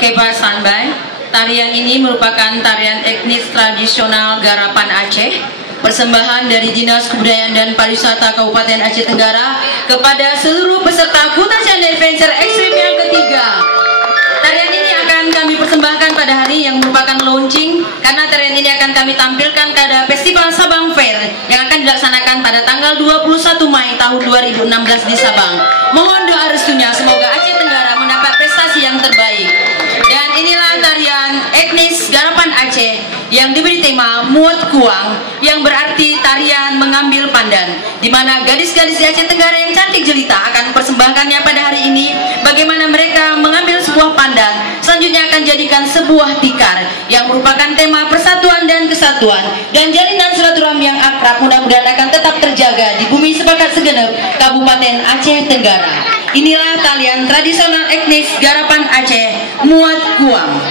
Oke Pak, standby. Tarian ini merupakan tarian etnis tradisional Garapan Aceh, persembahan dari Dinas Kebudayaan dan Pariwisata Kabupaten Aceh Tenggara kepada seluruh peserta Kutacan Adventure Extreme yang ketiga. Tarian ini akan kami persembahkan pada hari yang merupakan launching, karena tarian ini akan kami tampilkan pada Festival Sabang Fair yang akan dilaksanakan pada tanggal 21 Mei tahun 2016 di Sabang. Mohon doa restunya, semoga Aceh Tenggara mendapat prestasi yang terbaik. Dan inilah tarian etnis Garapan Aceh yang diberi tema Muat Kuang, yang berarti tarian mengambil pandan, di mana gadis-gadis di Aceh Tenggara yang cantik jelita akan mempersembahkannya pada hari ini. Bagaimana mereka mengambil sebuah pandan, selanjutnya akan jadikan sebuah tikar yang merupakan tema persatuan dan kesatuan dan jalinan silaturahmi yang akrab, mudah-mudahan akan tetap terjaga di bumi sepakat segenep Kabupaten Aceh Tenggara. Inilah tarian tradisional etnis Garapan Aceh, Muat Kuang.